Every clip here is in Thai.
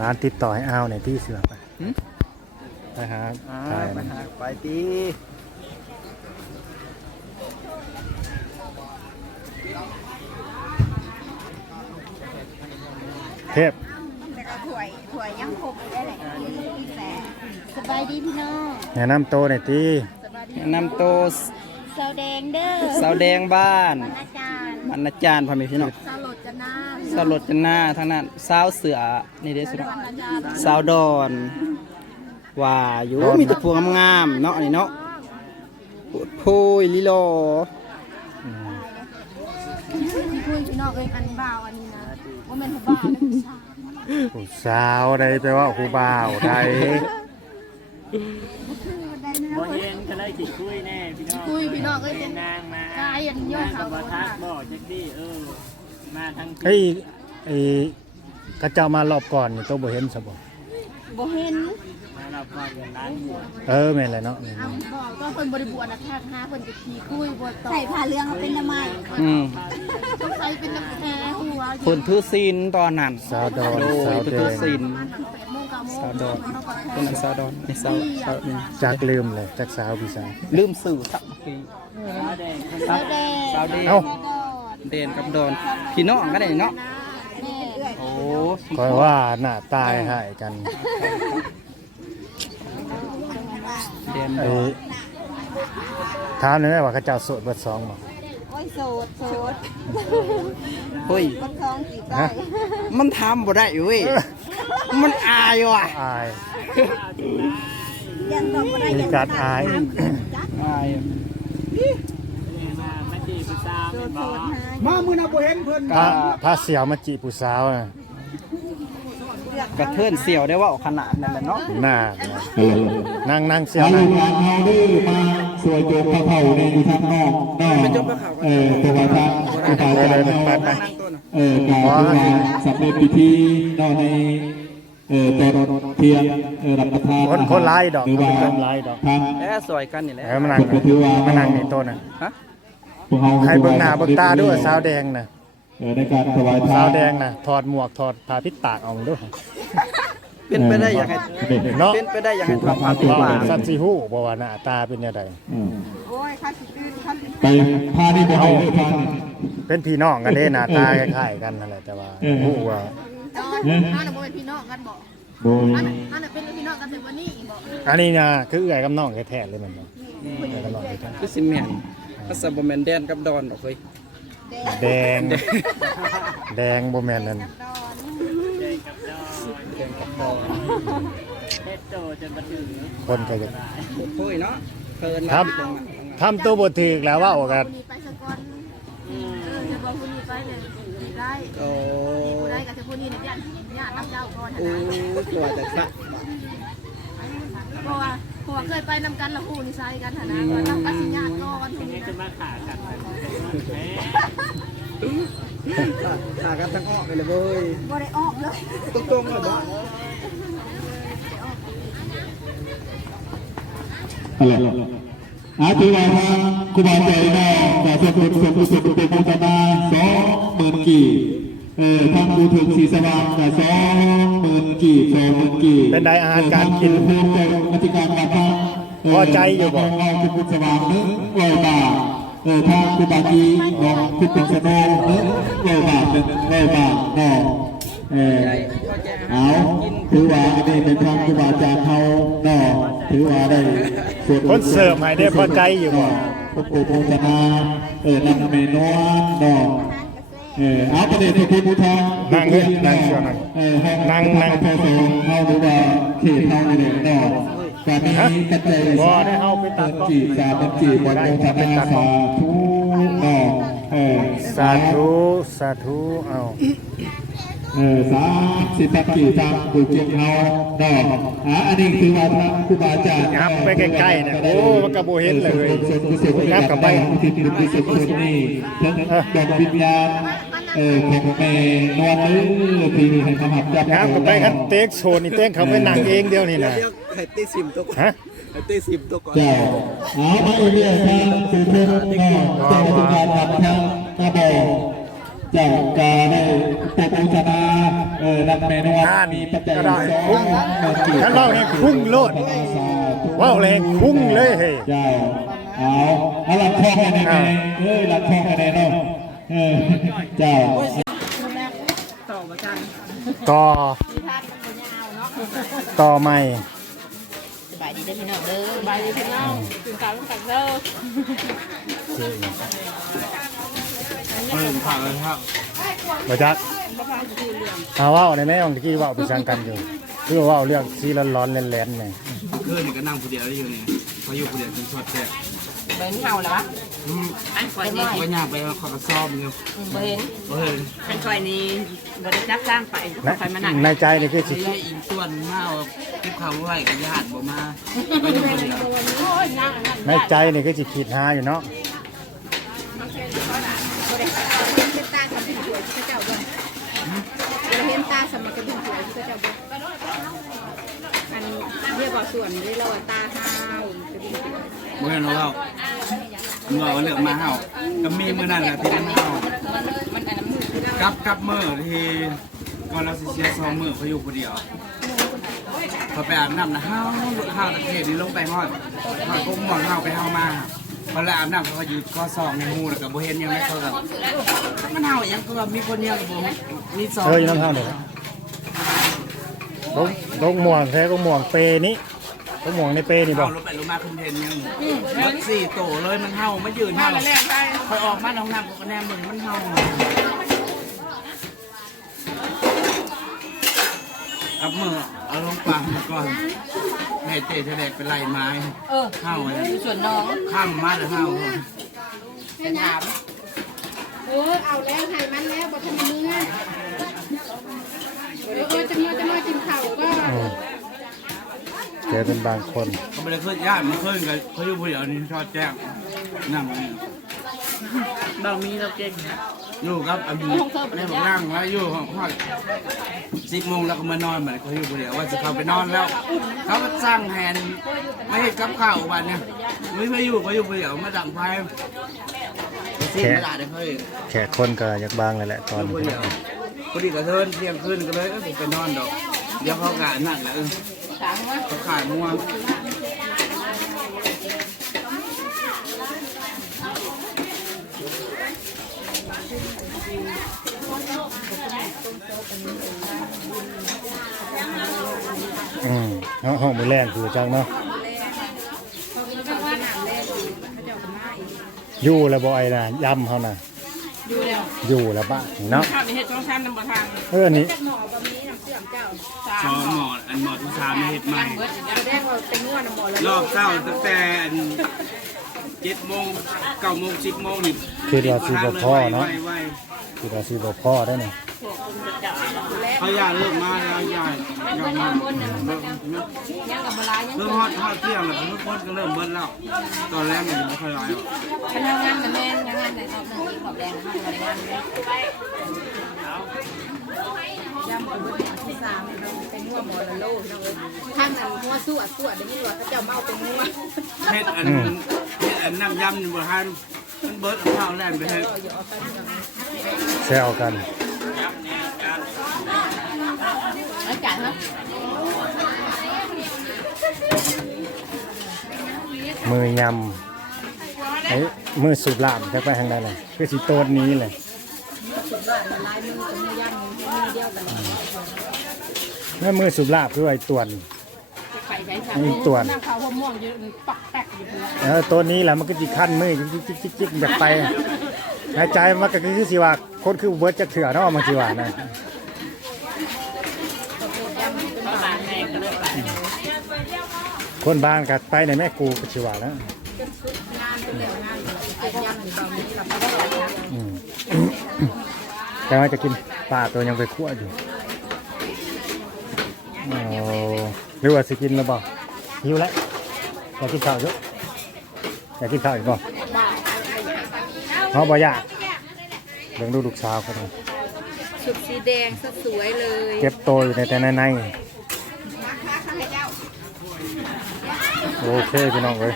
ร้านติดต่อให้เอาในอยที่เสือไปหึ ไปหาอ่าถ่ายไปมันหาไปตีเทพแต่ก็ถวยถวยยังครบได้แหละพี่แฝดสบายดีพี่น้องแนะนำโตวหน่อยที่สบายดีนำโตวสาวแดงเด้อสาวแดงบ้าน อาจารย์บรรณาจารย์พ่อแม่พี่น้องสาว สาวรถจันหน้าทั้งนั้นสาวเสือนี่เด้อสุดวันอาจารย์สาวดอนว่าอยู่มีแต่พวงงามๆเนาะอันนี่เนาะโอ้โหลิโลอืมพี่คุยพี่น้องเอ้ยอันบ่าวอันนี้นะว่าแม่นผู้บ่าวนะผู้ชายผู้สาวใดไปว่าผู้บ่าวใดได้นะบ่เย็นก็เลยสิคุยแน่พี่น้องคุยพี่น้องเอ้ยเป็เป็นนนางมากายอันยอดเขาบ่โคตทักรบ่จักดีเออ มาทั้งเฮ้ยไอ้กระเจ้ามารอบก่อนนี่โตวบ่เห็นซะบ่บ่เห็นมาเราพอเงินล้านบวชเออแม่นแหละเนาะเอาบอกก็คนบริบวรนะแค่ห้าคนจะขี่คุยบวชต่อใส่ผ้าเรื่องเป็นน้ำไม้อืมต้องใส่เป็นน้ำแข็งหัวคนถือศีลตอนนั้นสาวดอนโดสายวแดถืองศีลมันคือแปดโมงเก้าโมงสาวดอนคนนั้นสาวดอนนี่สาวสาวนี่จากลืมเลยจากสาวพี่สาวลืมสื่อสักทีสาวแดงคนสาวแดงสาวเดนเอ้า เดนกับดอนพี่น้องกันได้เนาะแม่โอ้คอยว่าหน้าตายหายกันเดนดไอ้อนถามหน่อยไหมว่าเขาเจ้าโสดเบิดสองบ่โอ้ยโสดโสดเฮ้ยคนท้องจีบได้ฮะมันทำบ่ได้เว้ยมันอายว่ะอายยันต้องบ่ได้มีการอาย อายมา มาจีบผู้สาวโสเป็ดนโสบ่ดหามามือนาบ่เห็นเพิ่นพระพระเสี่ยวมาจีบผู้สาวน่ะกระเทินเสี่ยวได้ว่าขนาดนั้นแหละเนาะหน้านั่งนั่งเสี่ยวเอานั่ลูงกหลานเฮาดื้อมาสวยโจมพระเผาในอยู่ทางนอกนอกเออตัวทางตัวทางเลยเลยเฮาไปไปนั่งต้นเออการที่ว่าสำเร็จพิธีนอกในเออตอนเที่ยงเออรับประทานคนคนร้ายดอกหรือเป็ว่านคนร้ายดอกทางแล้วสวยกันนี่แหละเออมานั่งมานั่งในโต๊ะน่ะฮะพวกเฮา ใครเบิ่งหน้าเบิ่งตาด้วยสาวแดงน่ะเออในการถวายทานสาวแดงน่ะถอดหมวกถอดผ้าปิดปากออกด้วยเป็นไปได้ยังไงเนาะเป็นไปได้ยังไงทำความผิดว่าบาปสัตว์สิฮู้บ่ว่าหน้าตาเป็นจังไดอืมโอ้ยข้าสิตื้นข้าสิไปพาที่บ่ให้เลยพานี่เป็นพี่น้องกันเด้หน้าตาคล้ายๆกันนั่นแหละแต่ว่าเออฮู้ว่าจอนข้าน่ะบ่เป็นพี่น้องกันบอกโดยข้าน่ะข้าน่ะเป็นพี่น้องกันแต่วันนี้บอกอันนี้น่ะคือเอื้อยกับน้องแท้ๆเลยแมันบ่เอื้อยกับน้องแท้คือสิแม่น ภาษาบ่แม่นแดนกับดอนดอกเว้ยๆแดง แดงบ่แม่นนั่นดอนเจอกับดอนเจอกับดอนเฮ็ดโตจนมาถึงคนก็จะ โอ้ยเนาะเพิ่นครับ ทำตัวบ่ถูกแล้วว่าโอกัคนนี้ไปสะก่อนเออจะบอกคนนี้ไปเลยได้โอ้ผู้ได้กับคนนี้เนี่ยญาติญาติน้ำเจ้าก่อนโอ้นะตัวแต่ซะเพราะว่า เพราะว่าเคยไปนำกันละหูนิสัยกันนะว่าน้ำกันสิญาติก่อนยังไงจะมาขากันแหมถากันทั้งออกไปเลยเว้ยบ่ได้ออกเลยตรงๆเลยบ่อะไรอาถือว่าทางครูบาใจแม่แต่สกุลสกุลสกุลเป็นพัฒนาสองหมื่นกี่ เออทางกูถึงสีสว่างแต่สองหมื่นกี่สองหมื่นกี่เป็นได้อาหารการกินเพิ่มเติมกิจการมาทางพอใจอยู่บ่เราคือกุศลนึกร้อยบาทเออทางครูบาจีของพิพิธภัณฑ์นึกร้อยบาทหนึ่งร้อยบาทเนาะเออเอาถือว่าอันนี้เป็นทางครูบาจารเขาเนาะถือว่าได้ส่วนคนเสิร์ฟให้ได้พอใจอยู่บ่พวกปู่โภชนาเออนังเมนวนเนาะ เออเอาประเด็นที่คุณพุทธานั่งเลยนั่งเชื่อนั่งเออห้นั่งนั่งพระสงฆ์เอาดูว่าเขตทางนี่เนาะการนี้กระจายบ่ได้เอาไปตัดจีบสาบันจีบวันโมทนาสาธุเนาะเออสาธุ สาธุ เอา เออสาสิตักกี่ตามกูเจียงเฮาดอกอะอันนี้คือว่าทางครูบาอาจารย์งับไปใกล้ๆเนี่ยโอ้มันก็บ่เห็นเลยส่วนกุศลงับกลับไปที่เป็นกุศลส่วนนี้ทั้งดวงวิญญาณเออของแม่นวลนึงที่ให้คำหับจับงับกับไปคันเต็กโชว์นี่เต็กเขาไปนั่งเองเดียวนี่นะเดี๋ยวให้ตีสิมตัวก่อนฮะให้ตีสิมตัวก่อนเจ้าเอามาเรื่อยๆทางสื่อเพื่อนก็เจ้าทุกการทำทางกระบอก เจ้าการได้ปกปักนาอนักแม่นวอ่านมีปัจจัยก็ได้สองเงินกีบฉันเว้าให้คุ้งโลดว้าแรงคุ้งเลยเฮ้เจ้าเอาเอาหลักท่องให้แน่ๆเอ้ยหลักท่องให้แน่เนาะเออเจ้าต่อต่อใหม่สบายดีเด้อพี่น้องเด้อสบายดีพี่น้องกินข้าวต้อ งกันเด้อบ่จักเอาเว้าในแม่ของตะกี้เว้าไปสั่งกันอยู่คือว่าเว้าเรื่องสีร้อนๆแล่นๆนี่เพื่อนนี่ก็นั่งผู้เดียวได้อยู่นี่เขาอยู่ผู้เดียวจนชดแท้เป็นเฮาแล้ววะอืมอันคอยนี่ก็ย่างไปขอกระซ่อมอยู่บ่เห็นเฮ้ยอันคอยนี่บ่ได้จับจ้างไปในคอยมานั่งในใจนี่คือสิสิให้อิงส่วนมาเอาคลิปเขาไว้กับญาติบ่มาไปอยู่ผู้เดียวในใจนี่คือสิคิดหาอยู่เนาะ เป็นตาสำเป็นหัวที่เจ้าบ่เราเห็นตาสำมันเป็นหัวที่เจ้าบ่อัน เรียกว่าส่วนนี้เราตาห้าวเป็นหัวเมื่อเราเมื่อวันเลือกมาเฮาก็มีมื้อนั้นแหละที่มันเฮากับกับมื้อที่ก่อนเราสิเสียสองมื้อเขาอยู่ผู้เดียวเขาไปอาบน้ำนะเฮาเฮาตะเกียบนี่ลงไปฮอดฮอดกุ้งหมอนเฮาไปเฮามาพอแล้วอาบน้ำเขาก็หยิบก็ซองในหูแล้วก็บ่เห็นยังไงเขาก็มันเฮาหยังก็ว่ามีคนยังบ่มีซองเธออยู่น้ำเฮาเด้อลงลงม่วงแท้ก็ม่วงเปนี้ ก็ม่วงในเปนี่บ่ เอารถไปรถมาขึ้นเทนยังรถสี่โตเลยมันเฮาไม่ยืนเฮาคอยออกมาห้องน้ำก็แนมมือมันเฮาอับมือเอาลงปากมาก่อนแม่เจ๊จะแดกเป็นไรไม้เออเฮาเลยส่วนน้องข้ามมาหรือเฮาจะถามเออเอาแล้วให้มันแล้วบ่ทันมือเออเออจะมาจะมากินข้าวก็ อืมเจ อเป็นบางคน เขาไปเลยขึ้นญาติมันขึ้นกับเขาอยู่ผู้เดียวนี่ชอบแจ้งนั่งนี่บางมีเราเก่งนะอยู่ครับอันนี้ในบอกนั่งไว้อยู่ห้องห้องสิบโมงแล้วก็มานอนเหมือนเขาอยู่ผู้เดียวว่าจะเข้าไปนอนแล้ว เขาก็สร้างแทนไม่ให้กับข้าววันเนี่ยไม่ไปอยู่เขาอยู่ผู้เดียวมาดังไฟสิ่งไม่ได้เลยเฮ้ย แขกคนก็อยากบางเลยแหละตอนอยู่นี้ผู้เดียวพอดีกระเทินเที่ยงคืนก็เลยเอ้ยผมไปนอนดอก เดี๋ยวเขากะนั่นแหละเออถามว่าเขาขายมัวอืมเนาะห้องมือแรงคือจังเนาะอยู่แล้วบ่ไอ้น่ะย่ำเขาน่ะ อยู่แล้วอยู่แล้วบ้าเนาะข้าวในเฮ็ดต้องชั้นนำบ่ทางเออนี่หมอบะมีน้ำเสื่อมเจ้าซอหมอดอันหมอดที่สามเฮ็ดใหม่แสดงว่าเป็นงัวน้ำหมอแล้วรอบเก้าตั้งแต่อันเจ็ดโมงเก้าโมงสิบโมงนี่คิดว่าสิบ่พอเนาะไวไวคิดว่าสิบ่พ่อได้นี่ เขาอยากเลิกมาแล้วยายยอมมาเลิกยังกับบ่ลายังเริ่มฮอดฮอดเที่ยงแล้วทุกคนก็เริ่มเบิ้ลแล้ว ตอนแรกมันไม่ค่อยร้ายหรอกพนักงานน่ะแม่นงานในรอบนึงอีกขอบแดงนะคะบ่ได้งานยย่ำเป็นที่สามเป็นงัวหมอละโลน้องเอ้ยข้างนั้นงัวสู้อะสู้อะเดี๋ยวนี้ว่าเขาจ้าเมาเป็นงัวเฮ็ดอันเฮ็ดอันน้ำยำอยู่บนหันมันเบิดเอาข้าวแรงไปเฮ็ดแซวกัน อาจารย์ฮะมือยำไอ้มือสูบลามจะไปทางใดเลยคือสิโตนนี้เลยแม่มือสูบลาบคือไอ้ตวนไปใช้ค่ะไอ้ตวนน้ำขาวหัวม่วงเยอะเลยปักแตกอยู่เลยแล้วตัวนี้แหละมันก็จิขั้นมือจิกจิกจิกจิกแบบไปหายใจมันก็คือสิว่าคนคือเบิร์ดจะเถื่อเนาะมันสิว่านะ บางแม่ก็เลยไป คนบ้านกัดไปในแม่กูก็สิว่านะอืมแต่ว่าจะกินปลาตัวยังไปคั่วอยู่เอาหรือว่าสิกินแล้วบ่หิวแล้วอยากกินข้าวเยอะอยากกินข้าวอีกบ่เขาบ่อยากเบิ่งดูลูกสาวเขาดูสุดสีแดงสสวยเลย เก็บโตวอยู่ในแต่ในใน โอเคพี่น้องเอ้ย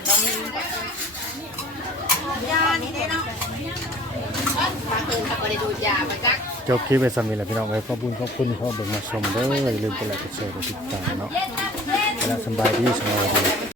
ได้าไปจักจบคลิปไปสามีแหละพี่น้องเอ้ยขอบคุณขอบคุณเข้าเบิ่งมาชมเด้ออย่าลืมกดไลค์กดแชร์กดติดตามเนาะและสบายดีสบายดี